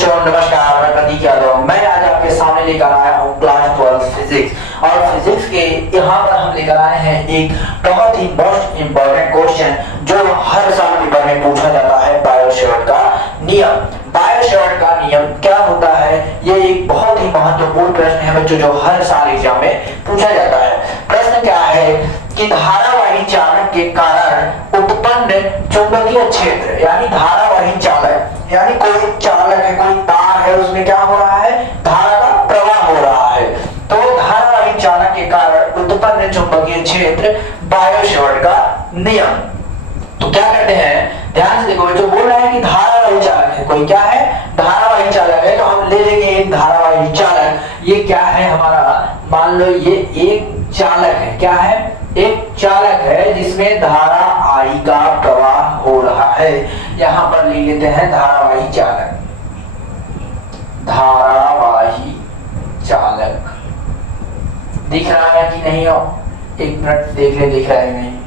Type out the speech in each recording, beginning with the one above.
बच्चों नमस्कार, मैं प्रतीक यादव। मैं आज आपके सामने लेकर आया हूँ क्लास 12 फिजिक्स। और फिजिक्स के यहाँ पर हम लेकर आए हैं एक बहुत ही मोस्ट इम्पोर्टेंट क्वेश्चन जो हर साल पेपर में पूछा जाता है, बायो-सेवर्ट का नियम। बायो-सेवर्ट का नियम क्या होता है, ये एक बहुत ही महत्वपूर्ण प्रश्न है बच्चों, जो हर साल एग्जाम में पूछा जाता है। प्रश्न क्या है कि धारावाही चालक के कारण उत्पन्न चुंबकीय क्षेत्र, यानी धारावाही चालक यानी कोई चालक है, कोई तार है, उसमें क्या हो रहा है, धारा का प्रवाह हो रहा है। तो धारावाही चालक के कारण उत्पन्न चुंबकीय क्षेत्र, बायो-सेवर्ट का नियम। तो क्या करते हैं, ध्यान से देखो, जो बोल रहा है कि धारावाही चालक है, कोई क्या है, धारावाही चालक है, तो हम ले लेंगे एक धारावाही चालक। ये क्या है हमारा, मान लो ये एक चालक है, क्या है, एक चालक है जिसमें धारा I का प्रवाह हो रहा है। यहां पर ले लेते हैं धारावाही चालक, धारावाही चालक दिख रहा है कि नहीं हो, एक मिनट देख ले, दिख रहा है नहीं।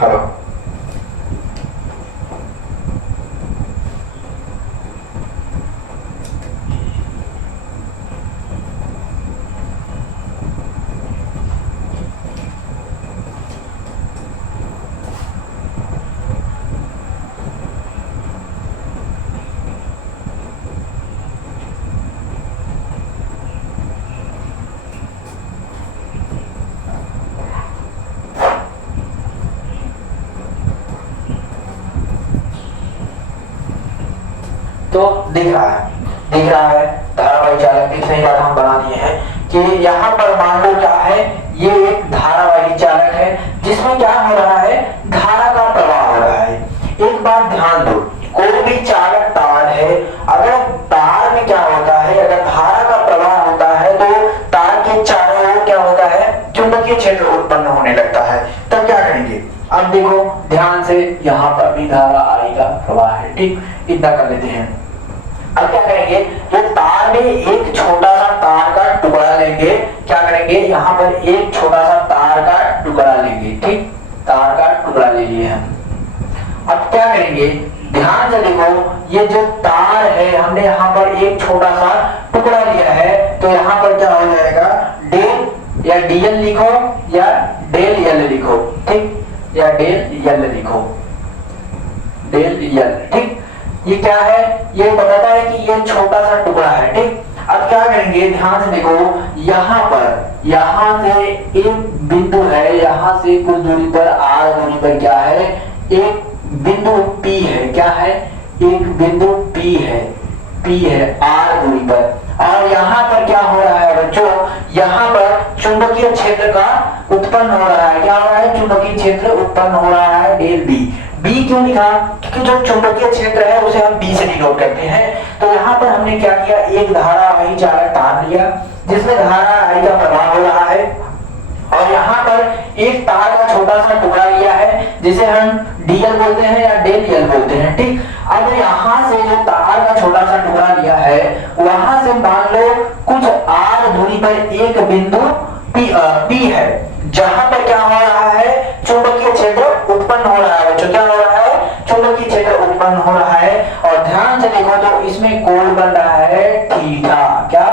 हेलो, तो दिख रहा है, दिख रहा है धारावाही चालक दिखने के बाद हम बना दिए हैं कि यहाँ पर मान लो क्या है, ये एक धारावाही चालक है जिसमें क्या हो रहा है, धारा का प्रवाह हो रहा है। एक बात ध्यान दो, कोई भी चालक तार है, अगर तार में क्या होता है, अगर धारा का प्रवाह होता है तो तार के चारों ओर क्या होता है, चुंबकीय क्षेत्र उत्पन्न होने लगता है। तब क्या करेंगे, अब देखो ध्यान से, यहाँ पर भी धारा I का प्रवाह है, ठीक, इतना कर लेते हैं। अब क्या करेंगे, ये तार में एक छोटा सा तार का टुकड़ा लेंगे, क्या करेंगे, यहाँ पर एक छोटा सा तार का टुकड़ा लेंगे, ठीक, तार का टुकड़ा ले लिए हम। अब क्या करेंगे, ध्यान से देखो, ये जो तार है हमने यहाँ पर एक छोटा सा टुकड़ा लिया है, तो यहाँ पर क्या हो जाएगा, डेल या डीएल लिखो या डेल एल लिखो, ठीक, या डेल एल लिखो, डेल एल, ठीक। ये क्या है, ये बताता है कि ये छोटा सा टुकड़ा है, ठीक। अब क्या करेंगे, ध्यान से देखो, यहाँ से एक बिंदु है, यहाँ से कुछ दूरी पर r दूरी पर क्या है, एक बिंदु P है, क्या है, एक बिंदु P है r दूरी पर। और यहाँ पर क्या हो रहा है बच्चों, यहाँ पर चुंबकीय क्षेत्र का उत्पन्न हो रहा है, क्या हो रहा है, चुंबकीय क्षेत्र उत्पन्न हो रहा है, डेल बी क्यों लिखा, क्योंकि जो चुंबकीय क्षेत्र है उसे हम बी से डिनोट करते हैं। तो यहाँ पर हमने क्या किया, एक धारावाही चालक तार लिया जिसमें धारा I का प्रवाह हो रहा है, और यहाँ पर एक तार का छोटा सा टुकड़ा लिया है जिसे हम डीएल बोलते हैं या डेल एल बोलते हैं, ठीक। अब यहाँ से जो तार का छोटा सा टुकड़ा लिया है, वहां से मान लो कुछ r दूरी पर एक बिंदु P है, जहां पर क्या हो रहा है, चुंबकीय क्षेत्र उत्पन्न हो रहा है बच्चों, क्या हो रहा है, चुंबकीय क्षेत्र उत्पन्न हो रहा है। और ध्यान से देखो तो इसमें कोण बन रहा है थीटा, क्या,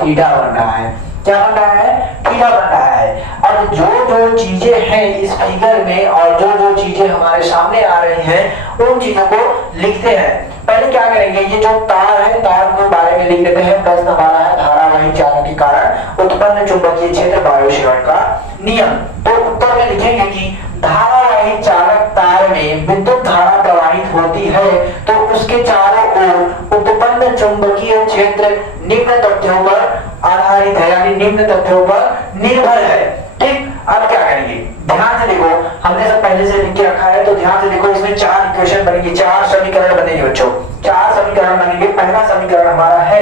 थीटा बन रहा है, क्या बन रहा है, थीटा बन रहा है। अब जो जो चीजें हैं इस फिगर में और जो जो चीजें हमारे सामने आ रही हैं उन चीजों को लिखते हैं। पहले क्या करेंगे, ये जो तार है, तार के बारे में लिख देते हैं। प्रश्न हमारा है धारावाही चालक के कारण उत्पन्न चुंबकीय क्षेत्र, बायो-सेवर्ट का नियम। तो उत्तर में लिखेंगे कि धारावाही चालक तार में विद्युत धारा प्रवाहित होती है तो उसके चारों ओर उत्पन्न चुंबकीय क्षेत्र निम्न तथ्यों पर आधारित है, यानी निम्न तथ्यों पर निर्भर है, ठीक। अब क्या करेंगे, ध्यान से देखो, हमने सब पहले से लिख के रखा है, तो ध्यान से देखो, इसमें 4 इक्वेशन बनेंगे, 4 समीकरण बनेंगे बच्चों, 4 समीकरण बनेंगे। पहला समीकरण हमारा है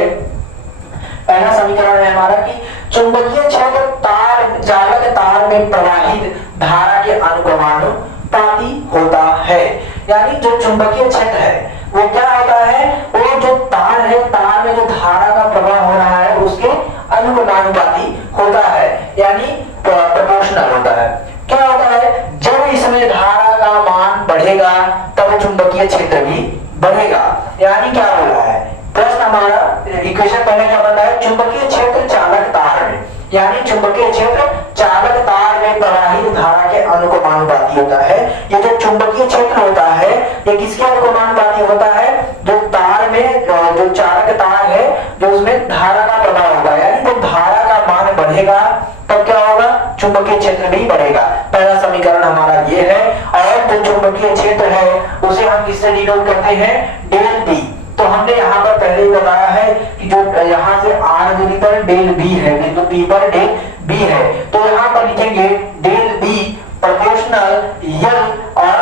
कि चुंबकीय क्षेत्र तार चालक तार में में प्रवाहित धारा के अनुक्रमानुपाती होता है। यानी जो चुंबकीय क्षेत्र है वो क्या होता है, वो जो तार है, तार में जो धारा का प्रवाह हो रहा है उसके अनुक्रमानुपाती होता है, यानी प्रोपोर्शनल होता है। क्या होता है, जब इसमें धारा का मान बढ़ेगा तब चुंबकीय क्षेत्र भी बढ़ेगा। यानी क्या हो रहा है, प्रश्न हमारा इक्वेशन पहले क्या बनता है, चुंबकीय क्षेत्र चालक तार में, यानी चुंबकीय क्षेत्र चालक तार में प्रवाहित धारा के अनुक्रमानुपाती होता है। ये जो चुंबकीय क्षेत्र होता है ये किसके अनुक्रमानुपाती होता है, जो तार में जो चालक तार है जो उसमें धारा का प्रवाह होगा, यानी जो धारा का मान बढ़ेगा तब क्या होगा, चुंबकीय क्षेत्र भी बढ़ेगा। पहला समीकरण हमारा ये है। और जो चुंबकीय क्षेत्र है उसे हम किससे डिनोट करते हैं, डेल बी। तो हमने यहाँ पर पहले ही बताया है कि जो यहाँ से आर दूरी पर डेल बी है, बिंदु बी पर डेल बी है, तो यहाँ पर लिखेंगे डेल बी प्रोपोर्शनल यल, और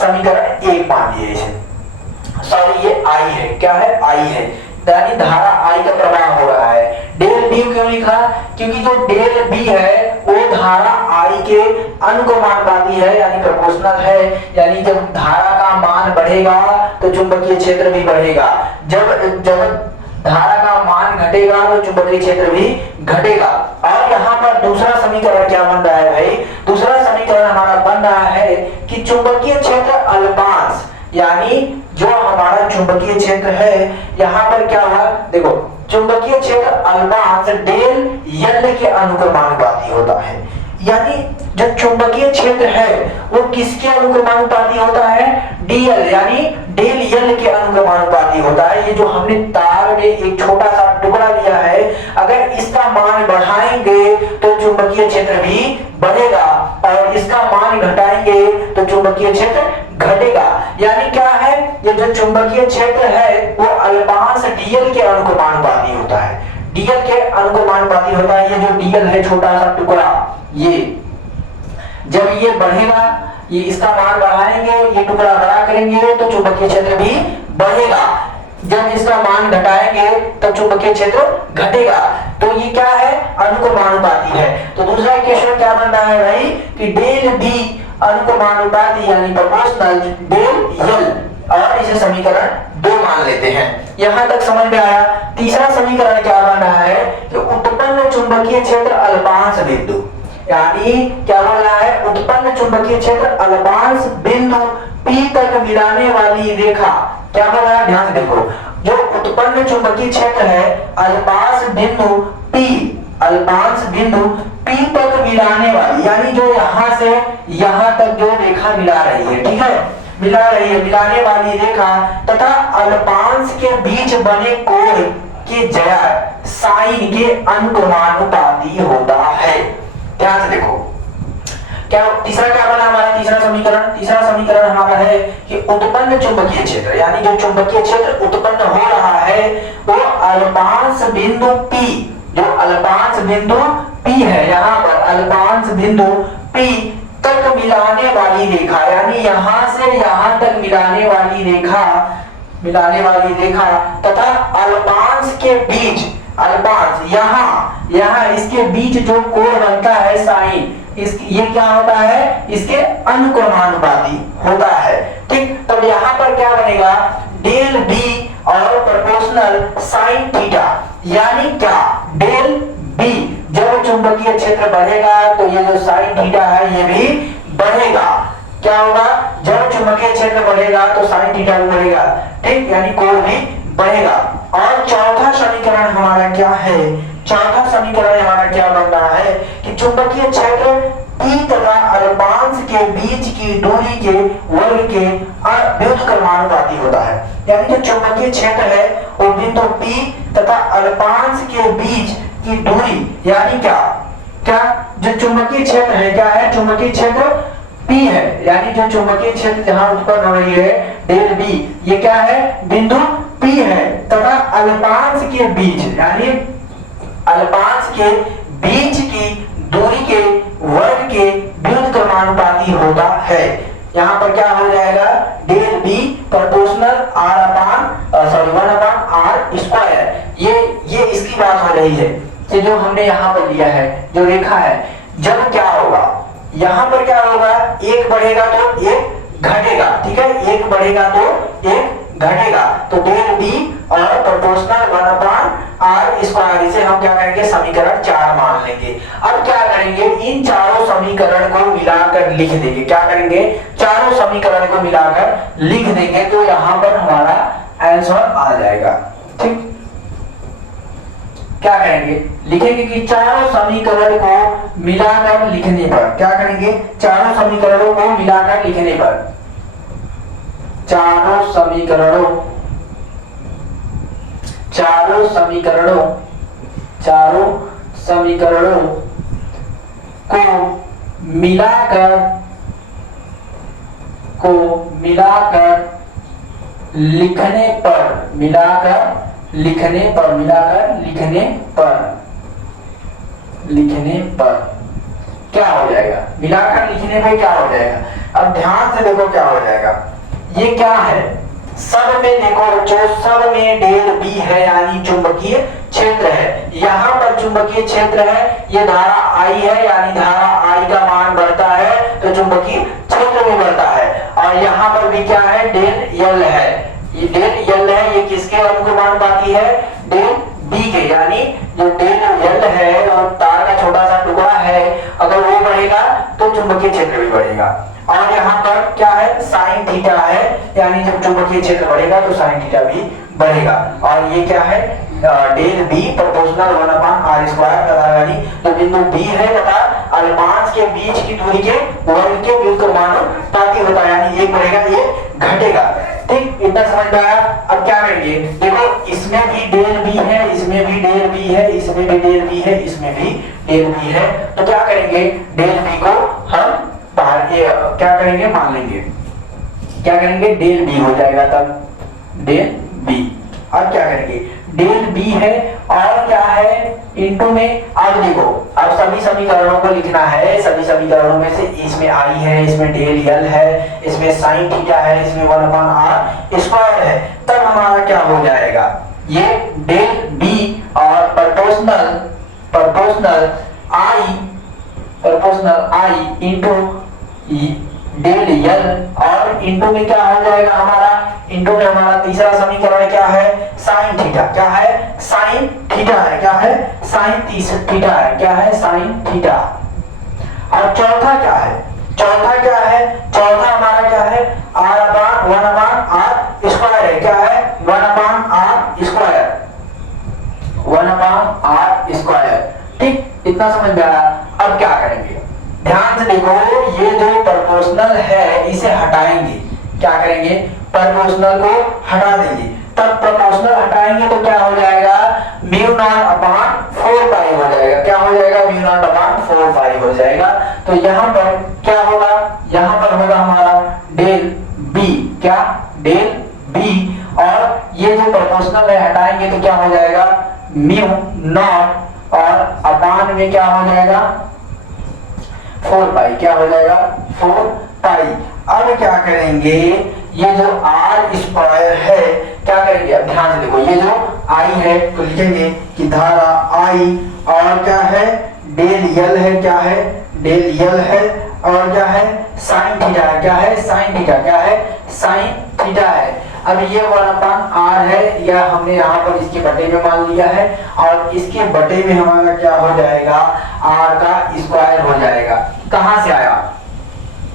समीकरण 1 मान लिए इसे, सॉरी ये आई है, क्या है, आई है, यानी धारा आई का प्रवाह हो रहा है। डेल बी क्यों लिखा, क्योंकि जो डेल बी है वो धारा आई के अनुक्रमानुपाती है, यानी प्रोपोर्शनल है। यानी जब धारा का मान बढ़ेगा तो चुंबकीय क्षेत्र भी बढ़ेगा, जब धारा का मान घटेगा तो चुंबकीय क्षेत्र भी घटेगा। और यहाँ पर दूसरा समीकरण क्या बन रहा है भाई, दूसरा समीकरण हमारा बन रहा है कि चुंबकीय क्षेत्र अल्पांश, यानी जो हमारा चुंबकीय क्षेत्र है यहाँ पर क्या हुआ, देखो चुंबकीय क्षेत्र अल्पांश डेल यल के अनुक्रमानुपाती होता है। यानी जो चुंबकीय क्षेत्र है वो किसके अनुक्रमानुपाती होता है, डीएल, यानी डेल यल के अनुक्रमानुपाती होता है। ये जो हमने तार में एक छोटा सा टुकड़ा लिया है, अगर इसका मान बढ़ाएंगे तो चुंबकीय क्षेत्र भी बढ़ेगा, और इसका मान घटाएंगे तो चुंबकीय क्षेत्र घटेगा। यानी क्या है, ये जो चुंबकीय क्षेत्र है वो अल्पांश डीएल के अनुक्रमानुपाती होता है, डीएल के अनुक्रमानुपाती होता है। ये जो डीएल है छोटा सा टुकड़ा, ये जब ये बढ़ेगा, ये इसका मान बढ़ाएंगे, ये टुकड़ा बड़ा करेंगे तो चुंबकीय क्षेत्र भी बढ़ेगा, जब इसका मान घटाएंगे तब चुंबकीय क्षेत्र घटेगा। तो ये क्या है, अनुक्रमानुपाती है। तो दूसरा इक्वेशन क्या बन रहा है भाई, कि डेल बी अनुक्रमानुपाती यानी प्रोपोर्शनल डेल यल, और इसे समीकरण 2 मान लेते हैं। यहां तक समझ में आया। तीसरा समीकरण क्या बन रहा है कि उत्पन्न चुंबकीय क्षेत्र अल्पांश बिंदु, यानी क्या बोल रहा है, उत्पन्न चुंबकीय क्षेत्र अल्पांश बिंदु P तक मिलाने वाली रेखा, क्या बोल रहा है, ध्यान से देखो, जो उत्पन्न चुंबकीय क्षेत्र है अल्पांश बिंदु P, अल्पांश बिंदु P तक मिलाने वाली, यानी जो यहाँ से यहाँ तक जो रेखा मिला रही है, ठीक है, मिला रही है, मिलाने वाली रेखा तथा अल्पांश के बीच बने कोण की ज्या साइन के अनुक्रमानुपाती होता है। ध्यान से देखो, क्या तीसरा क्या बना हमारा, तीसरा समीकरण हमारा है कि उत्पन्न चुंबकीय क्षेत्र, यानी जो चुंबकीय क्षेत्र उत्पन्न हो रहा है वो अल्पांश बिंदु P, जो अल्पांश बिंदु P है, यहाँ पर अल्पांश बिंदु P तक मिलाने वाली रेखा, यानी यहाँ से यहाँ तक मिलाने वाली रेखा तथा अल्पांश के बीच, अल्पांश यहाँ इसके बीच जो कोण बनता है साइन, ये क्या होता है, इसके अनुक्रमानुपाती होता है। ठीक, तब यहाँ पर क्या बनेगा, डेल बी और प्रोपोर्शनल साइन थीटा, यानी क्या, डेल बी, जब चुंबकीय क्षेत्र बढ़ेगा तो ये जो साइन थीटा है ये भी बढ़ेगा। क्या होगा, जब चुंबकीय क्षेत्र बढ़ेगा तो साइन थीटा भी बढ़ेगा, ठीक, यानी कोण भी बढ़ेगा। और चौथा समीकरण हमारा क्या है, चौथा समीकरण हमारा क्या बन रहा है कि चुंबकीय क्षेत्र P तथा अल्पांश के बीच की दूरी के वर्ग के व्युत्क्रमानुपाती होता है। यानी जो चुंबकीय क्षेत्र है वो बिंदु P तथा अल्पांश के बीच की दूरी, यानी क्या जो चुंबकीय क्षेत्र है, क्या है, चुंबकीय क्षेत्र P है, यानी जो चुंबकीय क्षेत्र जहां उत्पन्न हो रही है डेल B, ये क्या है, बिंदु P है तथा अल्पांश के बीच, यानी अल्पांश के बीच की दूरी के वर्ग के व्युत्क्रमानुपाती होता है। यहाँ पर क्या हो जाएगा, डेल बी प्रोपोर्शनल r अपान 1/r स्क्वायर। ये इसकी बात हो रही है कि जो हमने यहाँ पर लिया है, जो रेखा है, जब क्या होगा, यहां पर क्या होगा, एक बढ़ेगा तो एक घटेगा, ठीक है, एक बढ़ेगा तो एक घटेगा, तो डेल बी और प्रोपोर्शनल 1/r स्क्वायर, इसे हम क्या करेंगे, समीकरण 4 मान लेंगे। अब क्या करेंगे, इन चारों समीकरण को मिलाकर लिख देंगे, क्या करेंगे, चारों समीकरण को मिलाकर लिख देंगे, तो यहां पर हमारा आंसर आ जाएगा। ठीक, क्या करेंगे, लिखेंगे कि चारों समीकरण को मिलाकर लिखने पर, क्या करेंगे, चारों समीकरणों को मिलाकर लिखने पर, चारों समीकरणों को मिलाकर लिखने पर क्या हो जाएगा, मिलाकर लिखने पे क्या हो जाएगा। अब ध्यान से देखो क्या हो जाएगा, ये क्या है, सब में देखो बच्चों, सब में डेल बी है यानी चुंबकीय क्षेत्र है, यहाँ पर चुंबकीय क्षेत्र है, ये धारा आई है यानी धारा आई का मान बढ़ता है तो चुंबकीय क्षेत्र भी बढ़ता है, और यहाँ पर भी क्या है, डेल यल है, ये डेल यल है, ये किसके अनुपाती है, डेल बी के, यानी जो डेल यल है और तार का छोटा सा टुकड़ा है, अगर वो बढ़ेगा तो चुंबकीय क्षेत्र भी बढ़ेगा, और यहाँ पर क्या है, साइन थीटा है, यानी जब चुंबकीय क्षेत्र बढ़ेगा तो साइन थीटा भी बढ़ेगा, और ये क्या है, del B proportional 1/r square तथा यानी जो बिंदु बी है तथा अलमांस के बीच की दूरी के वर्ग के व्युत्क्रमानुपाती होता है, यानी एक बढ़ेगा एक घटेगा। ठीक, इतना समझ में आया। अब क्या करेंगे, देखो इसमें भी डेल बी है, इसमें भी डेल बी है, इसमें भी डेल बी है, इसमें भी डेल बी है, तो क्या करेंगे, डेल बी को हम क्या करेंगे, मान लेंगे, क्या करेंगे, डेल बी हो जाएगा, तब डेल बी। अब क्या करेंगे, डेल बी है और क्या है, इनटू में, अब देखो, अब सभी समीकरणों को लिखना है, सभी समीकरणों में से इसमें आई है, इसमें डेल यल है, इसमें साइन थीटा है, इसमें 1/r स्क्वायर है, तब हमारा क्या हो जाएगा, ये डेल बी और प्रोपोर्शनल आई इंटू डेल यल, और इंटू में क्या हो जाएगा हमारा, इंटू में हमारा तीसरा समीकरण क्या है, साइन थीटा, क्या है, साइन थीटा है, क्या है, साइन थीटा है, क्या है, साइन थीटा, और चौथा क्या है, चौथा हमारा क्या है, r/1/r स्क्वायर है, क्या है, 1/r स्क्वायर। ठीक, इतना समझ में आया। अब क्या करेंगे, ध्यान से देखो, ये जो प्रोपोर्शनल है इसे हटाएंगे, क्या करेंगे, प्रोपोर्शनल को हटा देंगे, तब प्रोपोर्शनल हटाएंगे तो क्या हो जाएगा, μ0/4 पाई हो जाएगा, क्या हो जाएगा, μ0/4 पाई हो जाएगा, तो यहाँ पर क्या होगा, यहाँ पर होगा हमारा डेल बी, क्या, डेल बी, और ये जो प्रोपोर्शनल है हटाएंगे तो क्या हो जाएगा, μ0 और अपान में क्या हो जाएगा, 4 पाई, क्या हो जाएगा, 4 पाई। अब क्या करेंगे, ये जो r स्क्वायर है, क्या करेंगे, अब ध्यान से देखो, ये जो i है तो लिखेंगे कि धारा i, और क्या है, डेल यल है, क्या है, डेल यल है, और क्या है, साइन थीटा है, क्या है, साइन थीटा, क्या है, साइन थीटा है। अब ये 1/r है, या हमने यहाँ पर इसके बटे में मान लिया है, और इसके बटे में हमारा क्या हो जाएगा, r का स्क्वायर हो जाएगा। कहां से आया,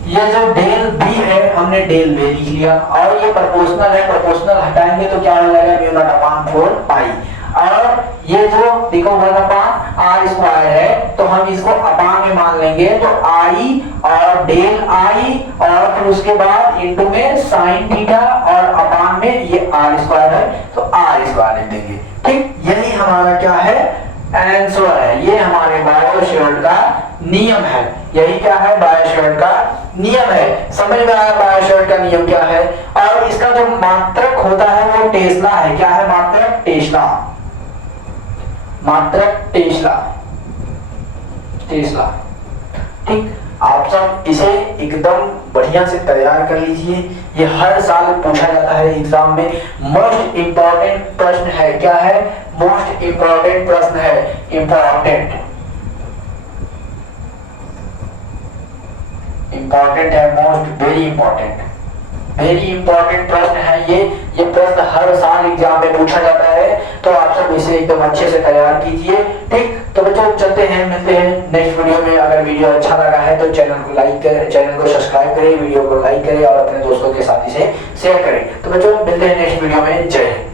ये जो डेल बी है हमने डेल बी लिख लिया, और ये प्रोपोर्शनल है, प्रोपोर्शनल हटाएंगे तो क्या हो जाएगा, μ0/4 पाई, और ये जो देखो 1/r स्क्वायर है तो हम इसको अपान में मान लेंगे, तो i और डेल i, और फिर उसके बाद इनटू में साइन थीटा, और अपान में ये r स्क्वायर है तो r स्क्वायर लिख देंगे। ठीक, यही हमारा क्या है, आंसर है, ये हमारे बायो-सेवर्ट का नियम है, यही क्या है, बायो-सेवर्ट का नियम है। समझ में आया बायो-सेवर्ट का नियम क्या है, और इसका जो मात्रक होता है वो टेस्ला है, क्या है, मात्रक टेस्ला, मात्रक टेस्ला, टेस्ला। ठीक, आप सब इसे एकदम बढ़िया से तैयार कर लीजिए, ये हर साल पूछा जाता है एग्जाम में, मोस्ट इंपॉर्टेंट प्रश्न है, क्या है, मोस्ट इंपॉर्टेंट प्रश्न है, इंपॉर्टेंट इंपॉर्टेंट है, मोस्ट वेरी इंपॉर्टेंट प्रश्न है ये प्रश्न हर साल एग्जाम में पूछा जाता है, तो आप सब इसे एकदम अच्छे से तैयार कीजिए। ठीक, तो बच्चों चलते हैं, मिलते हैं नेक्स्ट वीडियो में। अगर वीडियो अच्छा लगा है तो चैनल को लाइक करें, चैनल को सब्सक्राइब करें, वीडियो को लाइक करें और अपने दोस्तों के साथी से शेयर करें। तो बच्चों मिलते हैं नेक्स्ट वीडियो में। जय हिंद।